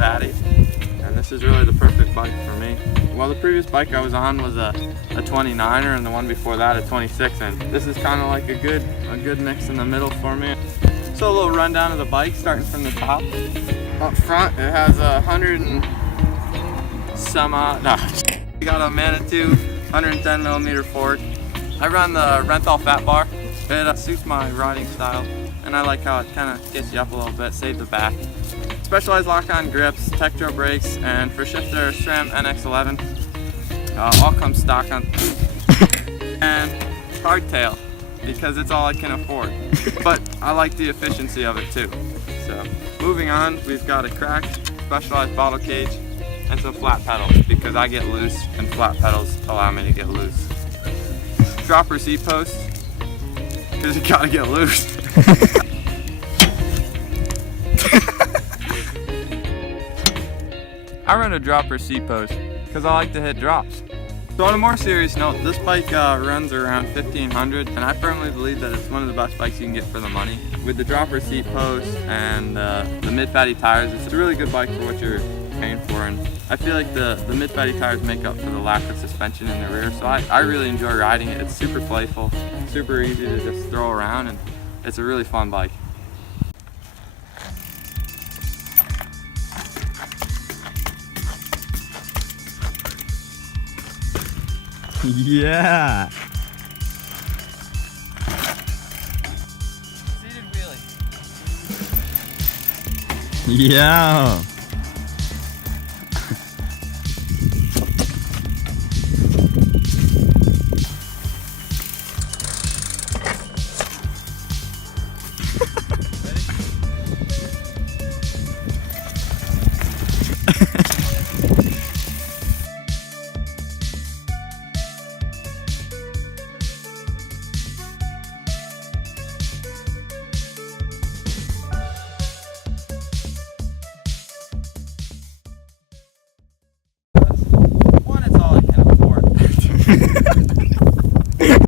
fatty, and this is really the perfect bike for me. Well, the previous bike I was on was a 29er, and the one before that a 26, and this is kind of like a good mix in the middle for me. So a little rundown of the bike, starting from the top. Up front, it has a 100 and some odd, no, we got a Manitou 110 millimeter fork. I run the Renthal Fatbar. It suits my riding style, and I like how it kind of gets you up a little bit, save the back. Specialized lock-on grips, Tektro brakes, and for shifter, SRAM NX11. All comes stock on. And Hardtail, because it's all I can afford. But I like the efficiency of it too. So, moving on, we've got a cracked specialized bottle cage and some flat pedals, because I get loose and flat pedals allow me to get loose. Dropper seat post, because you gotta get loose. I run a dropper seat post because I like to hit drops. So on a more serious note, this bike runs around 1500, and I firmly believe that it's one of the best bikes you can get for the money. With the dropper seat post and the mid-fatty tires, it's a really good bike for what you're paying for, and I feel like the mid-fatty tires make up for the lack of suspension in the rear, so I really enjoy riding it. It's super playful, super easy to just throw around, and it's a really fun bike. Yeah! Seated wheelie. Yeah!